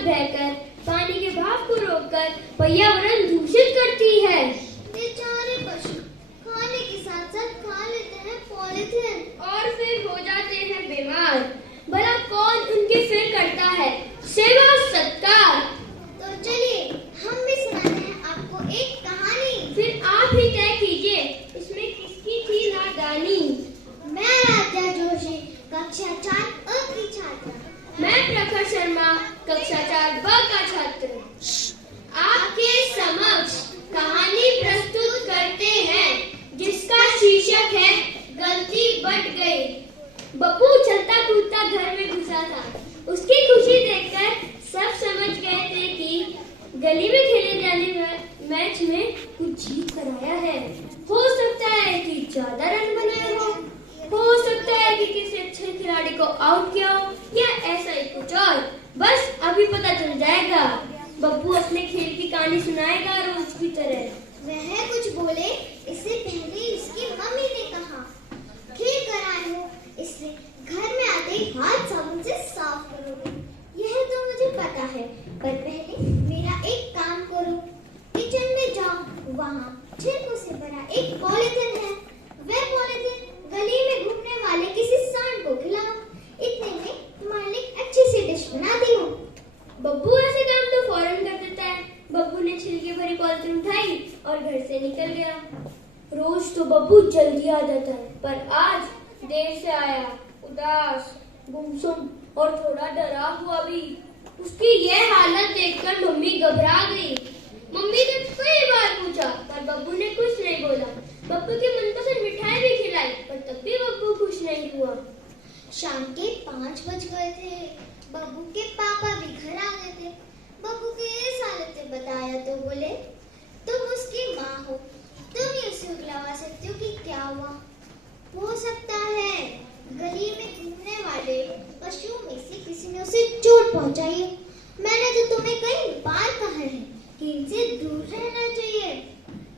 नमक बहकर पानी के भाव को रोककर पर्यावरण दूषित करती है। बेचारे पशु खाने के साथ साथ खा लेते हैं पॉलीथिन और फिर हो जाते हैं बीमार। भला कौन उनकी फिर करता है सेवा सत्कार। तो चलिए हम भी सुनाते हैं आपको एक कहानी। फिर आप ही तय कीजिए इसमें किसकी थी नादानी। मैं राजा जोशी कक्षा 4 अ की छात्रा। मैं प्रखर शर्मा कक्षा 4 ब का छात्र आपके समक्ष कहानी प्रस्तुत करते हैं जिसका शीर्षक है गलती बढ़ गई। बब्बू चलता कूदता घर में घुसा था। उसकी खुशी देखकर सब समझ गए थे कि गली में खेले जाने मैच में कुछ जीत कर आया है। हो सकता है कि ज्यादा रन बनाए हो सकता है कि किसी अच्छे खिलाड़ी को आउट किया हो या ऐसा ही कुछ और। बस अभी पता चल जाएगा। बब्बू अपने खेल की कहानी सुनाएगा रोज की तरह। वह कुछ बोले इससे पहले उसकी मम्मी ने कहा, खेल कर आए हो इसलिए घर में आते ही हाथ साबुन से साफ करोगे। यह तो मुझे पता है, पर पहले मेरा एक काम करो। किचन में जाओ, वहाँ छिलकों से भरा एक पॉलीथिन है। वह पॉलीथिन गली में घूमने वाले किसी सांड को खिलाओ। इतने में तुम्हारे लिए अच्छी सी डिश बना दी हो। बब्बू ऐसे काम तो फौरन कर देता है। बब्बू ने छिलके भरी पॉलीथिन उठाई और घर से निकल गया। रोज तो बब्बू जल्दी आ जाता है, पर आज देर से आया, उदास, गुमसुम और थोड़ा डरा हुआ भी। उसकी यह हालत देखकर मम्मी घबरा गई। मम्मी ने कई बार पूछा, पर बब्बू ने कुछ नहीं बोला। बब्बू की मनपसंद मिठाई भी खिलाई, पर तब भी बब्बू खुश नहीं हुआ। शाम के 5 बज गए थे। बब्बू के पापा भी घर आ गए थे। बब्बू की इस हालत से बताया तो बोले, तुम उसकी माँ हो, तुम ही उसे उगलवा सकते हो कि क्या हुआ। हो सकता है गली में घूमने वाले पशुओं में से किसी ने उसे चोट पहुंचाई है। मैंने तो तुम्हें कई बार कहा है कि इनसे दूर रहना चाहिए।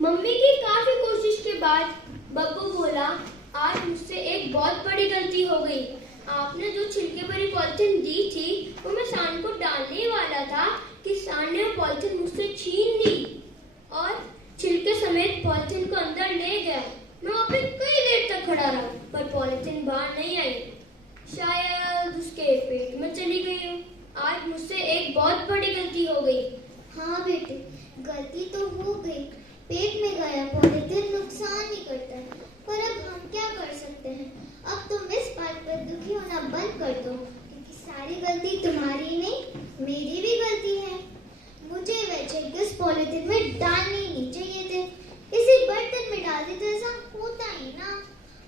मम्मी की काफी कोशिश के बाद बब्बू बोला, आज मुझसे एक बहुत बड़ी गलती हो गई। आपने जो छिलके भरी पॉलीथिन दी थी वो मैं सांड को डालने वाला था कि सांड ने पॉलीथिन मुझसे छीन ली और छिलके समेत पॉलीथिन को अंदर ले गया। मैं वहाँ पे कई देर तक खड़ा रहा, पर पॉलीथिन बाहर नहीं आई। शायद उसके पेट में चली गई हो। आज मुझसे एक बहुत बड़ी गलती हो गई। हाँ बेटे, गलती तो हो गई। पेट में गया पॉलीथिन नुकसान नहीं करता है, पर अब हम क्या कर सकते हैं। अब तुम इस बात पर दुखी होना बंद कर दो, क्योंकि सारी गलती तुम्हारी नहीं, मेरी भी गलती है। मुझे वह छिलके उस पॉलीथिन में डालने नहीं चाहिए थे। इसी बर्तन में डाल देते, ऐसा होता ही ना।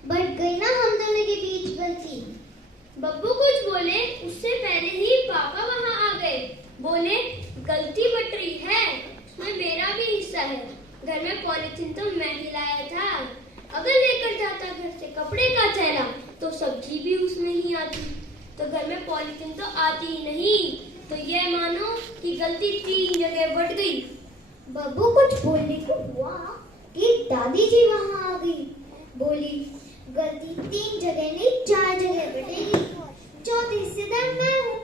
बढ़ गई ना हम दोनों के बीच गलती। बब्बू कुछ बोले उससे पहले ही पापा वहाँ आ गए। बोले, गलती बट रही है, उसमें मेरा भी हिस्सा है। घर में पॉलीथिन तो मैं ही लाया था। अगर लेकर जाता घर से कपड़े का थैला तो सब्जी भी उसमें ही आती। तो घर में पॉलीथिन तो आती ही नहीं। तो यह मानो कि गलती 3 जगह बट गई। बब्बू कुछ बोलने को हुआ कि दादी जी वहाँ आ गई। बोली, गलती 3 जगह नहीं 4 जगह बटेगी। चौथे हिस्सेदार मैं हूँ।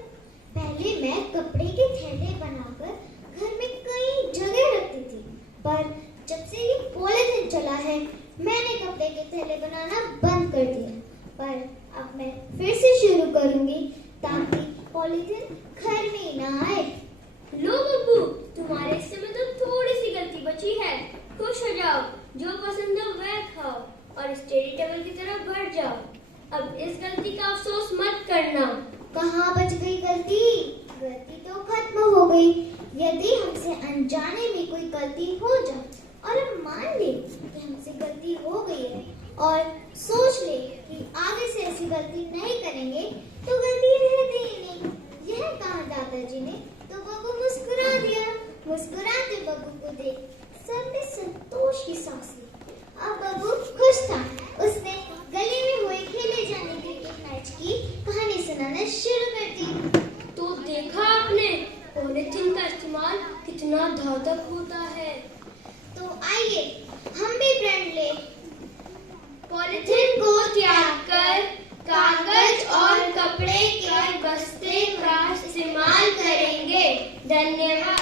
पहले मैं कपड़े के थैले बनाकर घर में कई जगह रखती थी, पर जब से ये पॉलीथिन चला है मैंने कपड़े के थैले बनाना बंद कर दिया। पर अब मैं फिर से शुरू करूंगी ताकि पॉलीथिन घर में ना आए। लो बब्बू, तुम्हारे हिस्से में तो थोड़ी सी गलती बची है। खुश हो जाओ, जो पसंद हो वह खाओ और स्टडी टेबल की तरफ बढ़ जाओ। अब इस गलती का अफसोस मत करना। कहाँ बच गई गलती? गलती तो खत्म हो गई। यदि हमसे अनजाने में कोई गलती हो जाए और हम मान ले कि हमसे गलती हो गई है और सोच ले कि आगे से ऐसी गलती नहीं करेंगे, तो गलती रहती ही नहीं। यह कहा दादाजी ने तो बब्बू मुस्कुरा दिया। मुस्कुराते बब्बू को देख सबने संतोष की सांस ली। अब बब्बू खुश था। उसने गली में हुए खेले जाने क्रिकेट मैच की कहानी सुनाना शुरू कर दी। तो देखा आपने पॉलीथिन का इस्तेमाल कितना घातक होता है। तो आइए हम भी प्रण ले। पॉलीथिन को त्याग कर कागज और कपड़े के बस्ते का इस्तेमाल करेंगे। धन्यवाद।